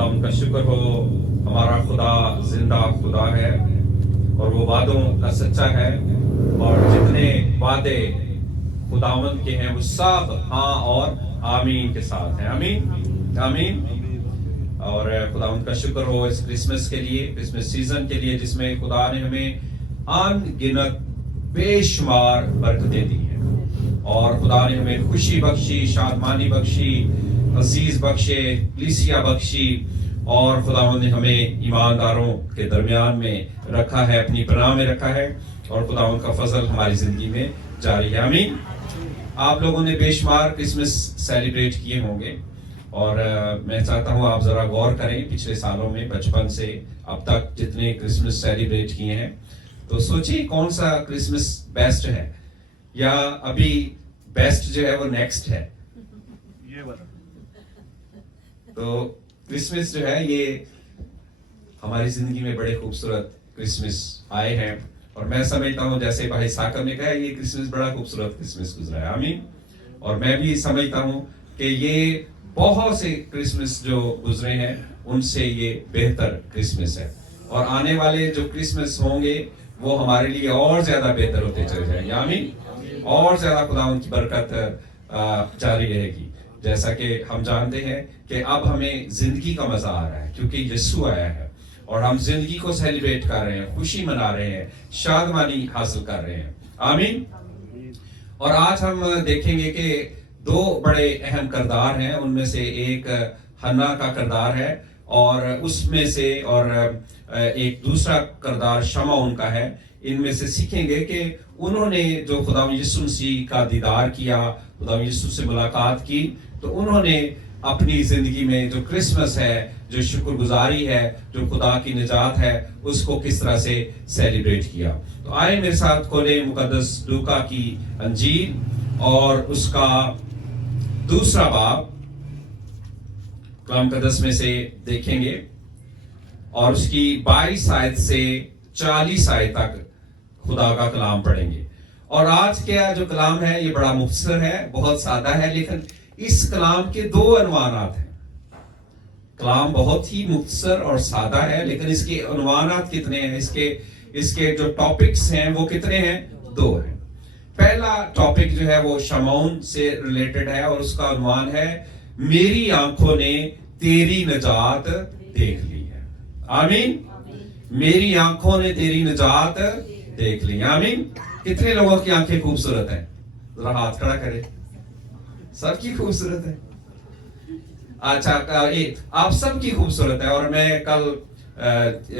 खुदा उनका शुक्र हो। हमारा खुदा जिंदा खुदा है और वो वादों का सच्चा है, और जितने वादे खुदावंद के हैं वो सब हाँ और आमीन के साथ हैं। आमीन आमीन। और खुदावंद का शुक्र हो इस क्रिसमस के लिए, क्रिसमस सीजन के लिए, जिसमें खुदा ने हमें अनगिनत बेशुमार बरकतें दी हैं, और खुदा ने हमें खुशी बख्शी, शादमानी बख्शी, अजीज बख्शे, कलीसिया बख्शी, और खुदावंद ने हमें ईमानदारों के दरमियान में रखा है, अपनी पनाह में रखा है, और खुदावंद का फजल हमारी जिंदगी में जारी है। आमीन। आप लोगों ने बेशुमार क्रिसमस सेलिब्रेट किए होंगे, और मैं चाहता हूँ आप जरा गौर करें पिछले सालों में, बचपन से अब तक जितने क्रिसमस सेलिब्रेट किए हैं, तो सोचिए कौन सा क्रिसमस बेस्ट है, या अभी बेस्ट जो है वो नेक्स्ट है। ये वाला तो क्रिसमस जो है ये हमारी जिंदगी में बड़े खूबसूरत क्रिसमस आए हैं, और मैं समझता हूँ जैसे भाई साकब ने कहा, ये क्रिसमस बड़ा खूबसूरत क्रिसमस गुजरा है। आमीन। और मैं भी समझता हूँ कि ये बहुत से क्रिसमस जो गुजरे हैं उनसे ये बेहतर क्रिसमस है, और आने वाले जो क्रिसमस होंगे वो हमारे लिए और ज्यादा बेहतर होते चले जाएंगे। आमीन। और ज्यादा खुदा उनकी बरकत जारी रहेगी। जैसा कि हम जानते हैं कि अब हमें जिंदगी का मजा आ रहा है, क्योंकि यीशु आया है, और हम जिंदगी को सेलिब्रेट कर रहे हैं, खुशी मना रहे हैं, शादमानी हासिल कर रहे हैं। आमीन। और आज हम देखेंगे कि दो बड़े अहम किरदार हैं, उनमें से एक हन्ना का किरदार है, और उसमें से और एक दूसरा किरदार शमा उनका है। इनमें से सीखेंगे कि उन्होंने जो खुदा यीशु मसीह का दीदार किया, खुदा यीशु से मुलाकात की, तो उन्होंने अपनी जिंदगी में जो क्रिसमस है, जो शुक्रगुजारी है, जो खुदा की निजात है, उसको किस तरह से सेलिब्रेट किया। तो आए मेरे साथ खोले मुकद्दस लूका की अंजील और उसका दूसरा बाब, कलाम मुकद्दस में से देखेंगे, और उसकी 22 आयत से 40 आयत तक खुदा का कलाम पढ़ेंगे। और आज का जो कलाम है ये बड़ा मुख्तसर है, बहुत सादा है, लेकिन इस कलाम के दो अनवानात हैं। कलाम बहुत ही मुख्तसर और सादा है, लेकिन इसके अनवानात कितने हैं, इसके जो टॉपिक्स हैं वो कितने हैं? दो हैं। पहला टॉपिक जो है वो शमौन से रिलेटेड है, और उसका अनवान है, मेरी आंखों ने तेरी निजात देख ली है। आमीन। मेरी आंखों ने तेरी निजात देख ली। आमीन। कितने लोगों की आंखें खूबसूरत हैं? जरा हाथ खड़ा करें। सबकी खूबसूरत है। अच्छा, आप सबकी खूबसूरत है। और मैं कल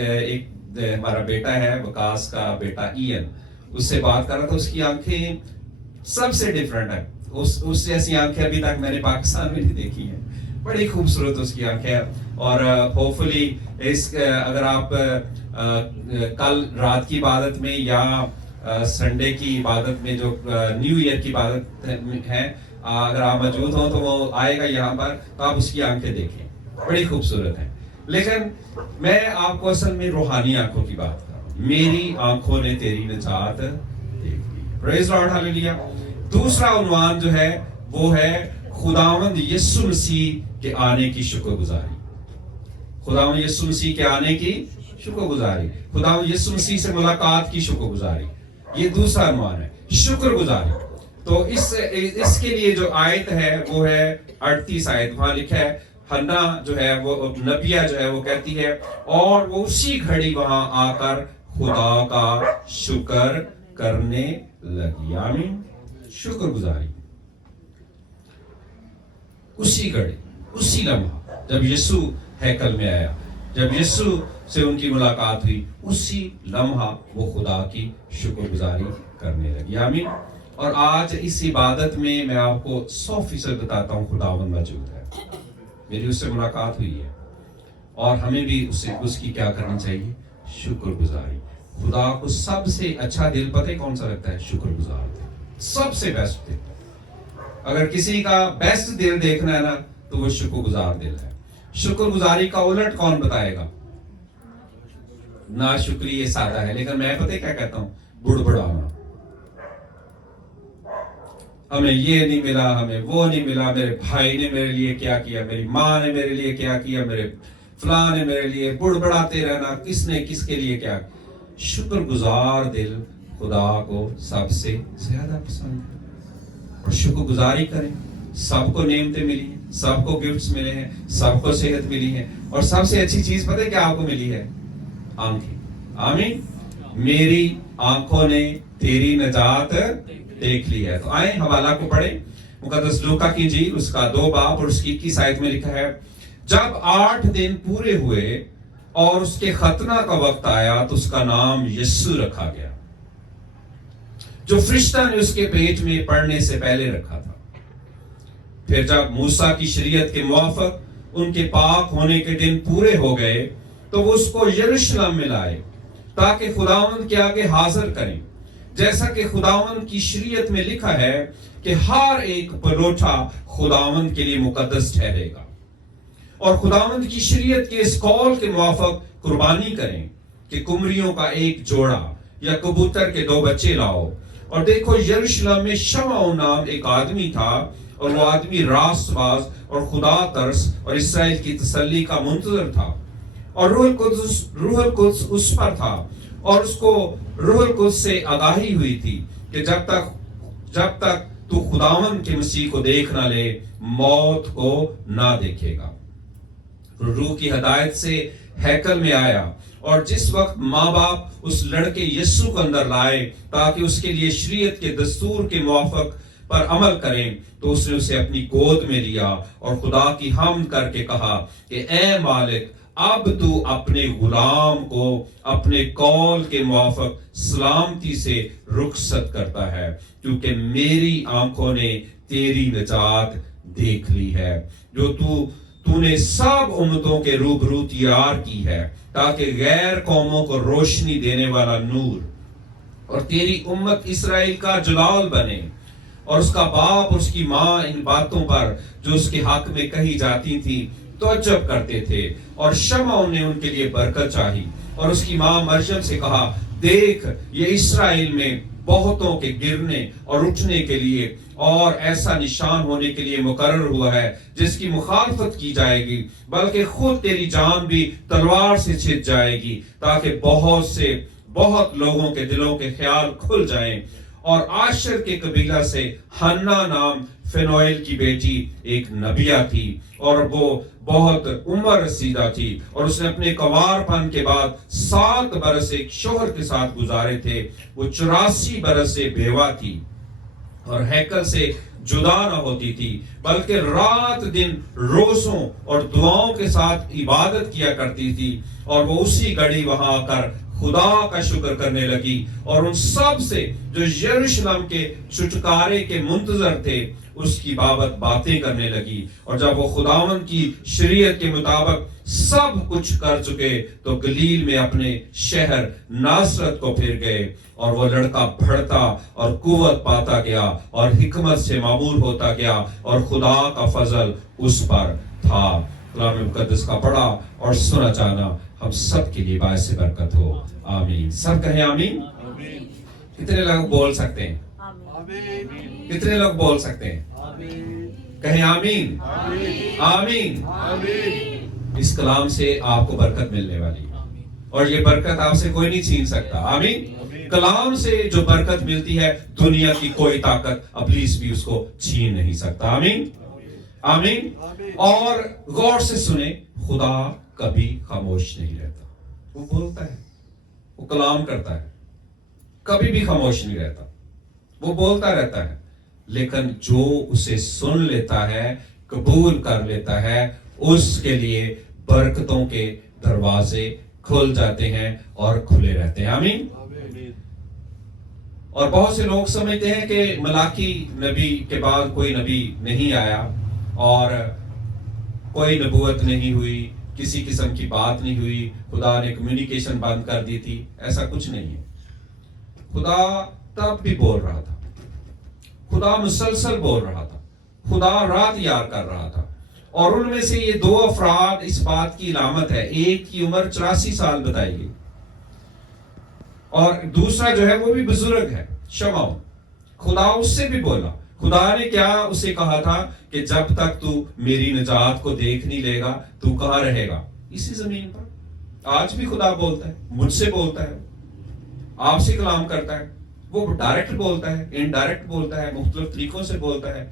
एक हमारा बेटा है, विकास का बेटा ईयन, उससे बात कर रहा था। उसकी आंखें सबसे डिफरेंट है, उस जैसी आंखें अभी तक मैंने पाकिस्तान में नहीं देखी हैं। बड़ी खूबसूरत उसकी आंखें। और होपफुली अगर आप कल रात की इबादत में या संडे की इबादत में, जो न्यू ईयर की इबादत है, अगर आप मौजूद हो तो वो आएगा यहाँ पर, तो आप उसकी आंखें देखें, बड़ी खूबसूरत है। लेकिन मैं आपको असल में रूहानी आंखों की बात कर रहा हूँ। मेरी आंखों ने तेरी निजात देख ली। Praise Lord, hallelujah. दूसरा उन्वान जो है वो है खुदावंद यीशु मसीह के आने की शुक्रगुजारी। खुदावंद यीशु मसीह के आने की शुक्रगुजारी, खुदावंद यीशु मसीह से मुलाकात की शुक्रगुजारी, ये दूसरा उन्वान है, शुक्रगुजारी। तो इसके लिए जो आयत है वो है 38 आयत। वहां लिखा है, हन्ना जो है वो नबिया जो है वो कहती है, और वो उसी घड़ी वहां आकर खुदा का शुक्र करने लगी। आमीन। शुक्रगुजारी उसी घड़ी, उसी लम्हा जब यीशु हैकल में आया, जब यीशु से उनकी मुलाकात हुई, उसी लम्हा वो खुदा की शुक्रगुजारी करने लगी। आमीन। और आज इस इबादत में मैं आपको 100% बताता हूँ, खुदावंद मौजूद है, मेरी उससे मुलाकात हुई है, और हमें भी उसकी क्या करनी चाहिए? शुक्रगुजारी। खुदा को सबसे अच्छा दिल पता है कौन सा लगता है? शुक्रगुजार दिल, सबसे बेस्ट दिल। अगर किसी का बेस्ट दिल देखना है ना, तो वो शुक्रगुजार दिल है। शुक्रगुजारी का उलट कौन बताएगा? ना शुक्री, ये सादा है, लेकिन मैं पता है क्या कहता हूँ? बुड़बुड़ाना। हमें ये नहीं मिला, हमें वो नहीं मिला, मेरे भाई ने मेरे लिए क्या किया, मेरी माँ ने मेरे लिए क्या किया, मेरे फलां ने मेरे लिए, बुड़बड़ाते रहना किसने किसके लिए क्या। शुक्रगुजार दिल खुदा को सबसे ज्यादा पसंद है। और शुक्रगुजारी करें। सबको नेमतें मिली हैं, सबको गिफ्ट्स मिले हैं, सबको सेहत मिली है, और सबसे अच्छी चीज पता है क्या आपको मिली है? आंखें। आमीन। मेरी आंखों ने तेरी नजात देख ली है। तो आए हवाला को पढ़े। मुकद्दस लूका की इंजील उसका 2 बाब और उसकी 21 आयत में लिखा है, जब 8 दिन पूरे हुए और उसके खतना का वक्त आया तो उसका नाम यस्सु रखा गया, जो फरिश्ता ने उसके पेट में पड़ने से पहले रखा था। फिर जब मूसा की शरीयत के मुआफिक उनके पाक होने के दिन पूरे हो गए तो वो उसको यरूशलेम में लाए ताकि खुदावंद के आगे हाजिर करें, जैसा कि खुदावंद की शरीयत में लिखा है कि हर एक पलोठा खुदावंद के लिए मुकद्दस ठहरेगा। और खुदावंद की शरीयत के इस कौल के मुआफिक कुर्बानी करें कि कुमरियों का एक जोड़ा या कबूतर के 2 बच्चे लाओ। और देखो यरूशलेम में शमौन नाम एक आदमी था, और वो आदमी रास्तबाज और खुदा तरस और इसराइल की तसल्ली का मुंतजर था, और रूहुल कुद्स उस पर था, और उसको रूहुल कुद्स से आगाही हुई थी कि जब तक तू खुदावंद के मसीह को देख ना ले, मौत को ना देखेगा। रूह की हदायत से हैकल में आया, और जिस वक्त माँ बाप उस लड़के यस्सु को अंदर लाए ताकि उसके लिए शरीयत के दस्तूर के मुआफिक पर अमल करें, तो उसने उसे अपनी गोद में लिया और खुदा की हमद करके कहा कि ए मालिक, अब तू अपने गुलाम को अपने कौल के मुआफिक सलामती से रुखसत करता है, क्योंकि मेरी आंखों ने तेरी नजात देख ली है, जो तूने सब उम्मतों के रूबरू तैयार की है, ताकि गैर कौमों को रोशनी देने वाला नूर और तेरी उम्मत इसराइल का जलाल बने। और उसका बाप और उसकी माँ इन बातों पर जो उसके हक में कही जाती थी तअज्जुब करते थे, और शमौन ने उनके लिए बरकत चाही। और उसकी माँ मरियम से कहा, देख, ये इसराइल में बहुतों के गिरने और उठने के लिए और ऐसा निशान होने के लिए मुकर्रर हुआ है जिसकी मुखालफत की जाएगी, बल्कि खुद तेरी जान भी तलवार से छिद जाएगी, ताकि बहुत लोगों के दिलों के ख्याल खुल जाएं। और आशर के कबीला से हन्ना नाम फिनोएल की बेटी एक नबिया थी, और वो बहुत उम्र रसीदा थी, और उसने अपने कवारपन के बाद 7 बरस एक शोहर के साथ गुजारे थे। वो 84 बरस से बेवा थी और हैकल से जुदा न होती थी, बल्कि रात दिन रोज़ों और दुआओं के साथ इबादत किया करती थी। और वो उसी घड़ी वहां आकर खुदा का शुक्र करने लगी, और उन सब से जो यरूशलेम के छुटकारे के मुंतजर थे उसकी बाबत बातें करने लगी। और जब वो खुदावंद की शरीयत के मुताबिक सब कुछ कर चुके तो गलील में अपने शहर नासरत को फिर गए, और वो लड़का बढ़ता और कुव्वत पाता गया और हिकमत से मामूर होता गया, और खुदा का फजल उस पर था। कलाम मुकद्दस का पढ़ा और सुना जाना हम सब के लिए बायस से बरकत हो। आमीन। सब कहें आमीन। कितने लोग बोल सकते हैं? कितने लोग बोल सकते हैं? कहें आमीन। आमीन। इस कलाम से आपको बरकत मिलने वाली है, और ये बरकत आपसे कोई नहीं छीन सकता। आमीन। कलाम से जो बरकत मिलती है दुनिया की कोई ताकत इब्लीस भी उसको छीन नहीं सकता। आमीन। आमीन। और गौर से सुने, खुदा कभी खामोश नहीं रहता। वो बोलता है, वो कलाम करता है, कभी भी खामोश नहीं रहता, वो बोलता रहता है। लेकिन जो उसे सुन लेता है, कबूल कर लेता है, उसके लिए बरकतों के दरवाजे खुल जाते हैं और खुले रहते हैं। आमीन। और बहुत से लोग समझते हैं कि मलाकी नबी के बाद कोई नबी नहीं आया और कोई नबूवत नहीं हुई, किसी किस्म की बात नहीं हुई, खुदा ने कम्युनिकेशन बंद कर दी थी। ऐसा कुछ नहीं है। खुदा तब भी बोल रहा था, खुदा मुसलसल बोल रहा था, खुदा रात यार कर रहा था। और उनमें से ये 2 अफराद इस बात की इलामत है। एक की उम्र 84 साल बताई गई, और दूसरा जो है वो भी बुजुर्ग है, शमौन। खुदा उससे भी बोला। खुदा ने क्या उसे कहा था कि जब तक तू मेरी निजात को देख नहीं लेगा तू कहां रहेगा? इसी जमीन पर। आज भी खुदा बोलता है, मुझसे बोलता है, आपसे कलाम करता है। वो डायरेक्ट बोलता है, इनडायरेक्ट बोलता है, मुख्तलिफ तरीकों से बोलता है,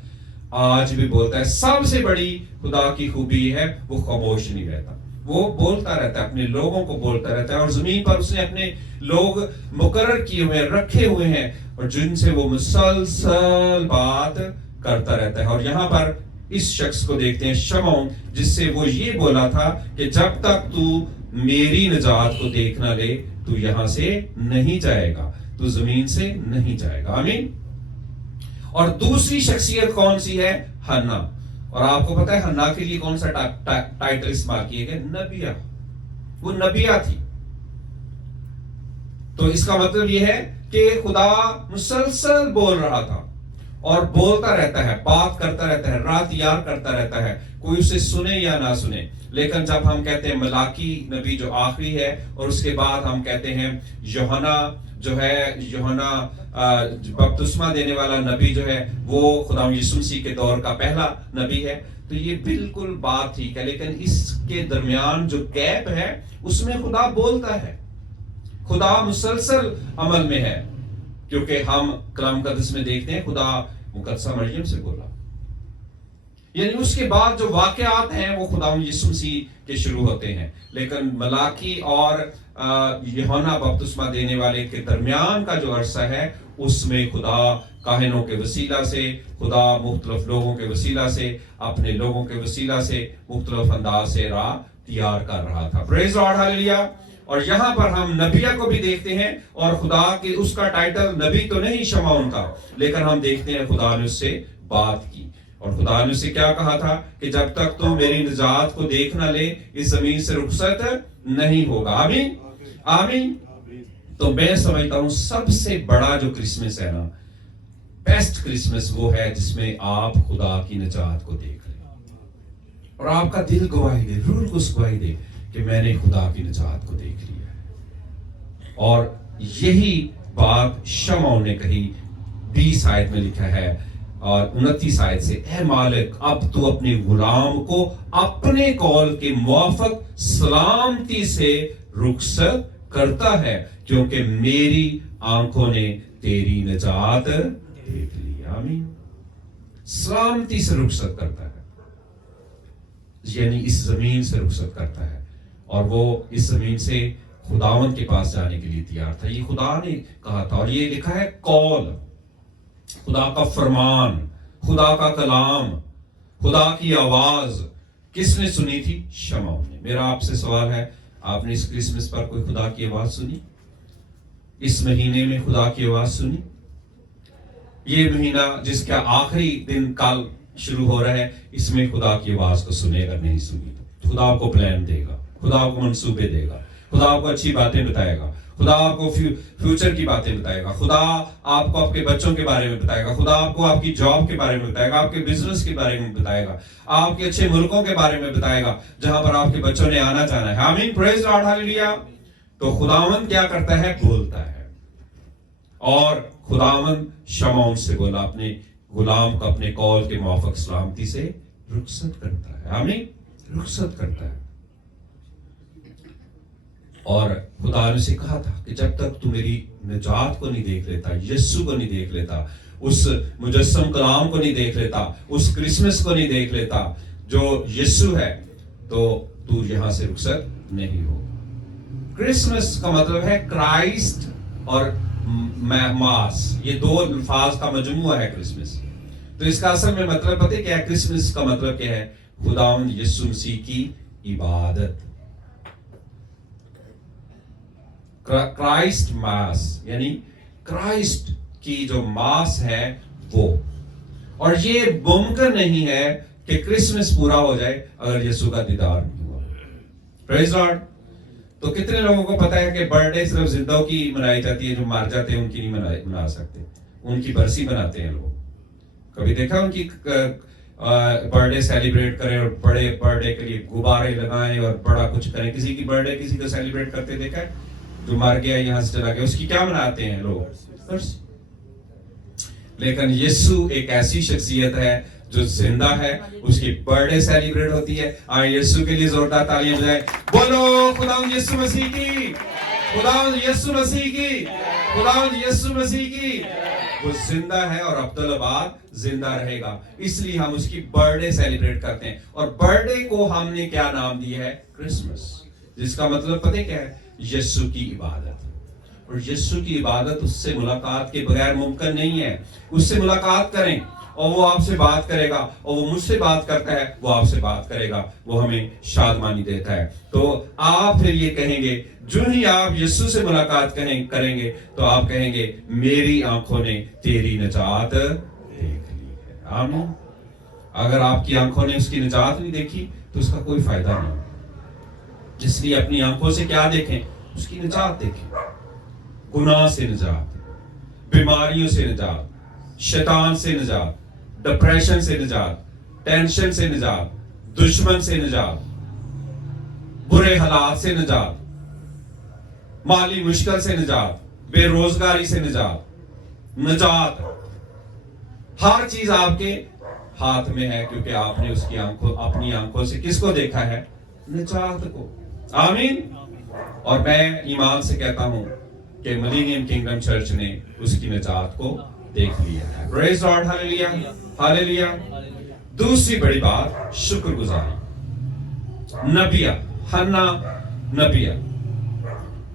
आज भी बोलता है। सबसे बड़ी खुदा की खूबी है वो खामोश नहीं रहता, वो बोलता रहता है, अपने लोगों को बोलता रहता है। और जमीन पर उसने अपने लोग मुकर्रर किए हुए, रखे हुए हैं, और जिनसे वो मुसलसल बात करता रहता है। और यहाँ पर इस शख्स को देखते हैं, शमौन, जिससे वो ये बोला था कि जब तक तू मेरी निजात को देख ना ले, तू यहां से नहीं जाएगा, तू जमीन से नहीं जाएगा। आमीन। और दूसरी शख्सियत कौन सी है? हन्ना। और आपको पता है हन्ना के लिए कौन सा टाइटल इस्तेमाल किए गए? नबिया। वो नबिया थी। तो इसका मतलब यह है कि खुदा मुसलसल बोल रहा था और बोलता रहता है, बात करता रहता है, रात यार करता रहता है, कोई उसे सुने या ना सुने। लेकिन जब हम कहते हैं मलाकी नबी जो आखिरी है, और उसके बाद हम कहते हैं यूहन्ना जो है, यूहन्ना बपतिस्मा देने वाला नबी जो है, वो खुदा यीशु मसीह के दौर का पहला नबी है। तो ये बिल्कुल बात ठीक है, लेकिन इसके दरमियान जो गैप है उसमें खुदा बोलता है, खुदा मुसलसल अमल में है। क्योंकि हम कलाम मुकद्दस में देखते हैं खुदा मुकद्दसा मरियम से बोला, यानी उसके बाद जो वाकयात हैं वो खुदा यीशु मसीह के शुरू होते हैं। लेकिन मलाकी और यूहन्ना बपतिस्मा देने वाले के दरमियान का जो अरसा है, उसमें खुदा काहिनों के वसीला से, खुदा मुख्तलिफ लोगों के वसीला से, अपने लोगों के वसीला से मुख्तलिफ अंदाज से राह तैयार कर रहा था। Praise Lord, hallelujah. और यहां पर हम नबिया को भी देखते हैं, और खुदा के उसका टाइटल नबी तो नहीं शमौन का, लेकिन हम देखते हैं खुदा ने उससे बात की, और खुदा ने उससे क्या कहा था कि जब तक तू मेरी निजात को देख ना ले, इस जमीन से रुखसत नहीं होगा। आमीन, आमीन। तो मैं समझता हूं सबसे बड़ा जो क्रिसमस है ना, बेस्ट क्रिसमस वो है जिसमें आप खुदा की निजात को देख लें और आपका दिल गवाही दे, रूह को गवाही दे कि मैंने खुदा की निजात को देख लिया है। और यही बात शमौन ने कही, 20 आयत में लिखा है और 29 आयत से, ए मालिक, अब तू अपने गुलाम को अपने कौल के मुआफिक सलामती से रुखसत करता है, क्योंकि मेरी आंखों ने तेरी निजात देख ली। आमीन। सलामती से रुखसत करता है, यानी इस जमीन से रुखसत करता है, और वो इस जमीन से खुदावन के पास जाने के लिए तैयार था। ये खुदा ने कहा था, और ये लिखा है कौल, खुदा का फरमान, खुदा का कलाम, खुदा की आवाज किसने सुनी थी? शमौन ने। मेरा आपसे सवाल है, आपने इस क्रिसमस पर कोई खुदा की आवाज सुनी? इस महीने में खुदा की आवाज सुनी? ये महीना जिसका आखिरी दिन कल शुरू हो रहा है, इसमें खुदा की आवाज को सुने, अगर नहीं सुनी तो खुदा आपको प्लान देगा, खुदा आपको मंसूबे देगा, खुदा आपको अच्छी बातें बताएगा, खुदा आपको फ्यूचर की बातें बताएगा, खुदा आपको आपके बच्चों के बारे में बताएगा, खुदा आपको आपकी जॉब के बारे में बताएगा, आपके बिजनेस के बारे में बताएगा, आपके अच्छे मुल्कों के बारे में बताएगा जहां पर आपके बच्चों ने आना जाना है। आमीन, प्रेज़ लॉर्ड, हालेलुया। तो खुदावंद क्या करता है? बोलता है। और खुदावंद शमौन से बोला, अपने गुलाम को अपने कौल के मुआफिक सलामती से रुखसत करता है। आमीन, रुखसत करता है। और खुदा ने से कहा था कि जब तक तू मेरी निजात को नहीं देख लेता, यीशु को नहीं देख लेता, उस मुजस्सम कलाम को नहीं देख लेता, उस क्रिसमस को नहीं देख लेता जो यीशु है, तो तू यहां से रुखसत नहीं हो। क्रिसमस का मतलब है क्राइस्ट और मास, ये दो अल्फाज का मजमुआ है क्रिसमस। तो इसका असल में मतलब पता है क्या है? क्रिसमस का मतलब क्या है? खुदावंद यीशु मसीह की इबादत, क्राइस्ट मास, यानी क्राइस्ट की जो मास है वो। और ये मुमकिन नहीं है कि क्रिसमस पूरा हो जाए अगर यीशु का दीदार नहीं हुआ। Praise Lord. तो कितने लोगों को पता है कि बर्थडे सिर्फ जिंदों की मनाई जाती है, जो मार जाते हैं उनकी नहीं मना सकते, उनकी बरसी बनाते हैं लोग। कभी देखा उनकी बर्थडे सेलिब्रेट करें और बड़े बर्थडे के लिए गुब्बारे लगाएं और बड़ा कुछ करें? किसी की बर्थडे किसी को सेलिब्रेट करते देखा है? जो मर गया यहां से चला गया, उसकी क्या मनाते हैं लोग? लेकिन यीशु एक ऐसी शख्सियत है जो जिंदा है उसकी बर्थडे सेलिब्रेट होती है। आए यीशु के लिए जोरदार तालियां बजाएं। बोलो खुदावंद यीशु मसीह की, खुदावंद यीशु मसीह की, खुदावंद यीशु मसीह की। वो जिंदा है और अब्दुल्लाबाद जिंदा रहेगा, इसलिए हम उसकी बर्थडे सेलिब्रेट करते हैं। और बर्थडे को हमने क्या नाम दिया है? क्रिसमस, जिसका मतलब पता है क्या है? यीशु की इबादत। और यीशु की इबादत, उससे मुलाकात के बगैर मुमकिन नहीं है। उससे मुलाकात करें और वो आपसे बात करेगा, और वो मुझसे बात करता है, वो आपसे बात करेगा, वो हमें शादमानी देता है। तो आप फिर ये कहेंगे, जो ही आप यीशु से मुलाकात करेंगे तो आप कहेंगे, मेरी आंखों ने तेरी निजात देख ली है। आमीन। अगर आपकी आंखों ने उसकी निजात नहीं देखी तो उसका कोई फायदा नहीं। इसलिए अपनी आंखों से क्या देखें? उसकी निजात देखें। गुनाह से निजात, बीमारियों से निजात, शैतान से निजात, डिप्रेशन से निजात, टेंशन से निजात, दुश्मन से निजात, बुरे हालात से निजात, माली मुश्किल से निजात, बेरोजगारी से निजात। हर चीज आपके हाथ में है, क्योंकि आपने उसकी अपनी आंखों से किसको देखा है? निजात को। आमीन। और मैं ईमान से कहता हूं कि मिलेनियम किंगडम चर्च ने उसकी निजात को देख लिया है। Praise Lord, hallelujah, hallelujah. दूसरी बड़ी बात, शुक्रगुजारी। नबिया, हन्ना नबिया,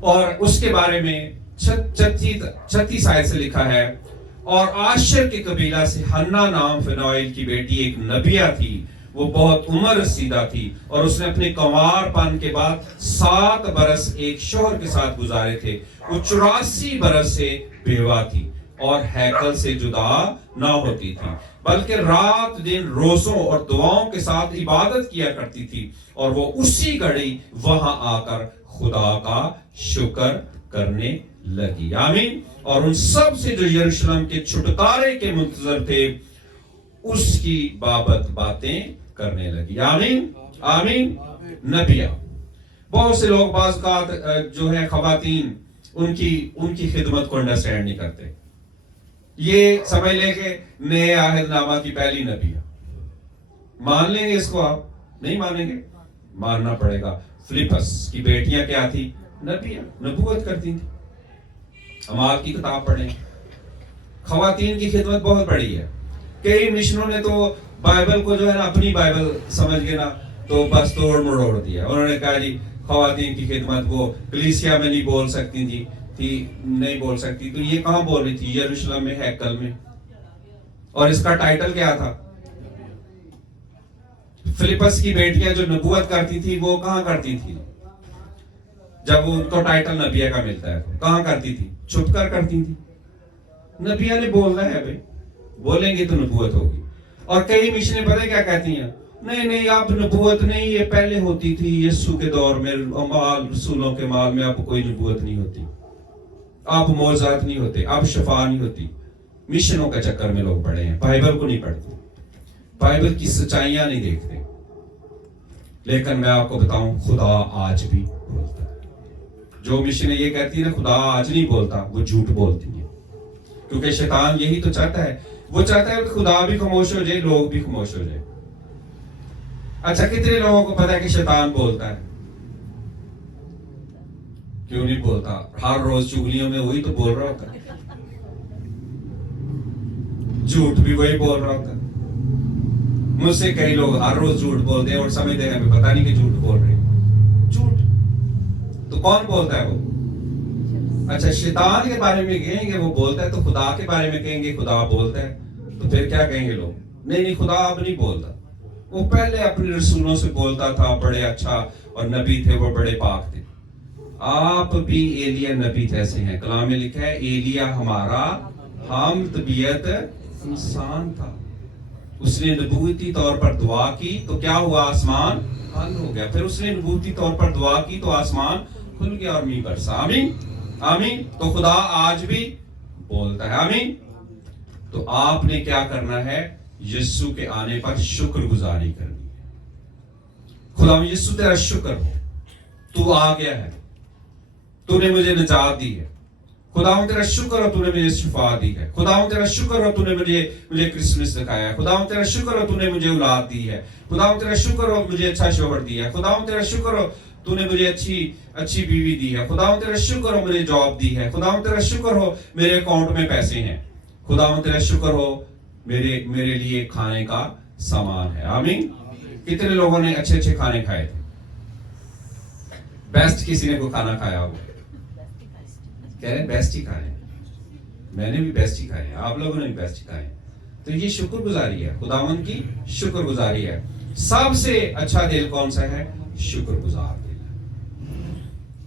और उसके बारे में 36 आयत से लिखा है, और आशर के कबीला से हन्ना नाम फिनोएल की बेटी एक नबिया थी। वो बहुत उम्र रसीदा थी, और उसने अपने कंवारपन के बाद 7 बरस एक शौहर के साथ गुजारे थे। वो 84 बरस से बेवा थी और हैकल से जुदा ना होती थी, बल्कि रात दिन रोज़ों और दुआओं के साथ इबादत किया करती थी। और वो उसी घड़ी वहां आकर खुदा का शुक्र करने लगी। आमीन। और उन सब से जो यरूशलेम के छुटकारे के मुंतजर थे, उसकी बाबत बातें करने लगी। आमीन, आमीन। नबिया, बहुत से लोग बाज़ औक़ात जो है खवातीन उनकी खिदमत को अंडरस्टैंड नहीं करते। ये समझ ले कि नए आहिदनामा की पहली नबिया। मान लेंगे इसको? आप नहीं मानेंगे? मानना पड़ेगा। फिलिपस की बेटियां क्या थी? नबिया, नबूवत करती थी। अमाल की किताब पढ़ें, खवातीन की खिदमत बहुत बड़ी है। कई मिशनों ने तो बाइबल को जो है ना अपनी बाइबल समझ के ना तो बस तोड़ मरोड़ दिया। उन्होंने कहा जी खवातीन की खिदमत वो कलीसिया में नहीं बोल सकती थी नहीं बोल सकती, तो ये कहाँ बोल रही थी? यरूशलेम में, हैकल में। और इसका टाइटल क्या था? फिलिपस की बेटियां जो नबूवत करती थी, वो कहाँ करती थी? जब उनको टाइटल नबिया का मिलता है तो कहाँ करती थी? छुपकर करती थी। नबिया ने बोलना है भाई, बोलेंगे तो नबूवत होगी। और कई मिशनें पता क्या कहती हैं? नहीं अब नबूवत नहीं, ये पहले होती थी यीशु के दौर में, अमाल रसूलों के माल में अब कोई नबूवत नहीं होती, अब मौजात नहीं होते, अब शफा नहीं होती। मिशनों के चक्कर में लोग पड़े हैं, बाइबल को नहीं पढ़ते, बाइबल की सच्चाइयां नहीं देखते। लेकिन मैं आपको बताऊं, खुदा आज भी बोलता है। जो मिशनें ये कहती है ना खुदा आज नहीं बोलता, वो झूठ बोलती है। क्योंकि शैतान यही तो चाहता है, वो चाहता है कि खुदा भी खामोश हो जाए, लोग भी खामोश हो जाए। अच्छा, कितने लोगों को पता है कि शैतान बोलता है? क्यों नहीं बोलता? हर रोज चुगलियों में वही तो बोल रहा होता है, झूठ भी वही बोल रहा होता है। मुझसे कई लोग हर रोज झूठ बोलते हैं और समझते हैं हमें पता नहीं कि झूठ बोल रहे हैं। झूठ तो कौन बोलता है? वो अच्छा, शैतान के बारे में कहेंगे वो बोलता है, तो खुदा के बारे में कहेंगे खुदा बोलता है, तो फिर क्या कहेंगे लोग? नहीं खुदा अब नहीं बोलता, वो पहले अपने रसूलों से बोलता था, बड़े अच्छा, और नबी थे वो बड़े पाक थे। आप भी एलिया नबी जैसे हैं। कलाम में लिखा है एलिया हमारा हम तबीयत इंसान था, उसने नबूवती तौर पर दुआ की तो क्या हुआ? आसमान बंद हो गया। फिर उसने नबूवती तौर पर दुआ की तो आसमान खुल गया और मींह बरसा। आमीन, आमीन। तो खुदा आज भी बोलता है। आमीन। तो आपने क्या करना है? यीशु के आने पर शुक्रगुजारी करनी है। खुदा यीशु तेरा शुक्र हो, तू आ गया है, तूने मुझे निजात दी है, खुदावंद तेरा शुक्र हो तूने मुझे शिफा दी है, खुदावंद तेरा शुक्र हो तूने मुझे क्रिसमस दिखाया है, खुदावंद तेरा शुक्र हो तूने मुझे औलाद दी है, खुदावंद तेरा शुक्र हो मुझे अच्छा शोहर दिया है, खुदावंद तेरा शुक्र हो तूने मुझे अच्छी बीवी दी है, खुदावंद तेरा शुक्र हो मुझे जॉब दी है, खुदावंद तेरा शुक्र हो मेरे अकाउंट में पैसे हैं, खुदावंद तेरा शुक्र हो मेरे लिए खाने का सामान है। आमीन। कितने लोगों ने अच्छे अच्छे खाने खाए थे? बेस्ट किसी ने कोई खाना खाया होगा? कह रहे बेस्ट ही खाए, मैंने भी बेस्ट ही खाए, आप लोगों ने भी बेस्ट ही खाए। तो ये शुक्रगुजारी है, खुदावंद की शुक्रगुजारी है। सबसे अच्छा दिल कौन सा है? शुक्रगुजार दिल,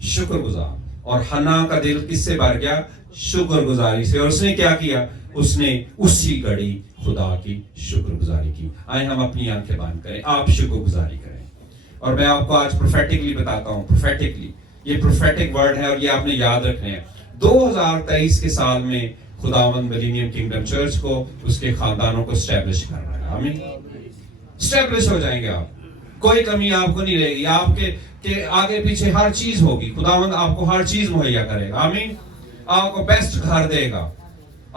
शुक्रगुजार। और हन्ना का दिल किससे भर गया? शुक्रगुजारी से। और उसने क्या किया? उसने उसी घड़ी खुदा की शुक्रगुजारी की। आए हम अपनी आंखें बंद करें, आप शुक्रगुजारी करें। और मैं आपको आज प्रोफेटिकली बताता हूं, प्रोफेटिकली, ये प्रोफेटिक वर्ड है और ये आपने याद रखने हैं। 2023 के साल में खुदावंद मिलेनियम किंगडम चर्च को, उसके खानदानों को स्टैब्लिश कर रहा है। आमीन। स्टैब्लिश हो जाएंगे आप, कोई कमी आपको नहीं रहेगी, आपके के आगे पीछे हर चीज होगी, खुदावंद आपको हर चीज मुहैया करेगा। आमीन। आपको बेस्ट घर देगा,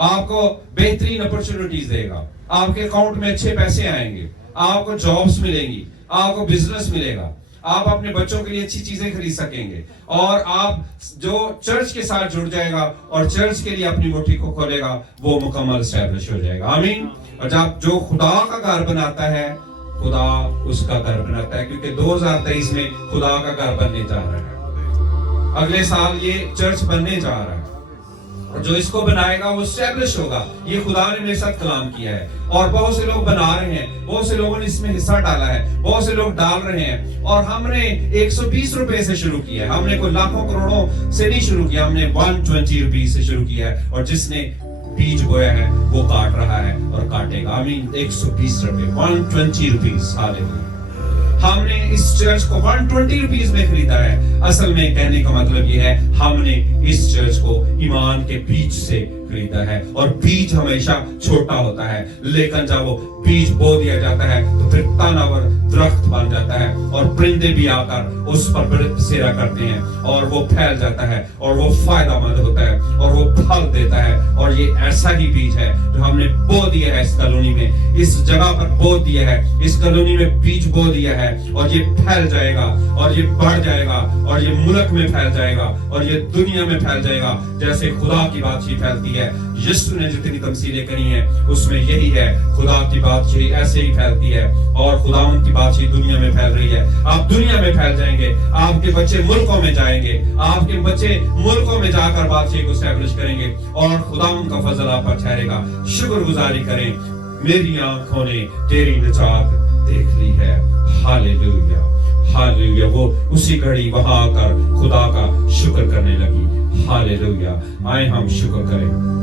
आपको बेहतरीन अपॉर्चुनिटीज देगा, आपके अकाउंट में अच्छे पैसे आएंगे, आपको जॉब्स मिलेंगी, आपको बिजनेस मिलेगा, आप अपने बच्चों के लिए अच्छी चीजें खरीद सकेंगे, और आप जो चर्च के साथ जुड़ जाएगा और चर्च के लिए अपनी मुट्ठी को खोलेगा, वो मुकम्मल एस्टैब्लिश हो जाएगा। आमीन। और जब जो खुदा का घर बनाता है, खुदा उसका घर बनाता है, क्योंकि 2023 में खुदा का घर बनने जा रहा है। अगले साल ये चर्च बनने जा रहा है, और जो इसको बनाएगा वो एस्टैब्लिश होगा। ये खुदा ने मेरे साथ कलाम किया है, और बहुत से लोग बना रहे हैं, बहुत से लोगों ने इसमें हिस्सा डाला है, बहुत से लोग डाल रहे हैं। और हमने 120 रुपए से शुरू किया है, हमने कोई लाखों करोड़ों से नहीं शुरू किया, हमने 120 रुपीस से शुरू किया है। और जिसने बीज बोया है वो काट रहा है और काटेगा। आमीन। 120 रुपए, 120 रुपीस। हालेलुया। हमने इस चर्च को 120 रुपीस में खरीदा है। असल में कहने का मतलब ये है, हमने इस चर्च को ईमान के बीज से खरीदा है। और बीज हमेशा छोटा होता है, लेकिन जब वो बीज बो दिया जाता है तो फिर तानावर दरख्त बन जाता है, और परिंदे भी आकर उस पर बसेरा करते हैं, और वो फैल जाता है, और वो फायदामंद होता है, और वो फल देता है। और ये ऐसा ही बीज है जो हमने बो दिया है इस कॉलोनी में, इस जगह पर बो दिया है, इस कॉलोनी में बीज बो दिया है, और ये फैल जाएगा, और ये बढ़ जाएगा, और ये मुल्क में फैल जाएगा, और ये दुनिया में फैल जाएगा, जैसे खुदा की बातचीत फैलती है। यीशु ने जितनी तमसीलें करी हैं उसमें यही है, खुदा की बातचीत ऐसे ही फैलती है, और खुदावंद की बातचीत दुनिया में फैल रही है। आप दुनिया में फैल जाएंगे, आपके बच्चे मुल्कों में जाएंगे, आपके बच्चे मुल्कों में जाकर बातचीत को एस्टैब्लिश करेंगे, और खुदावंद का फजल आप पर ठहरेगा। शुक्रगुजारी करें, मेरी आंखों ने तेरी निजात देख ली है। Hallelujah, hallelujah. वो उसी घड़ी वहां आकर खुदा का शुक्र करने लगी। हालेलुया। आए हम शुक्र करें।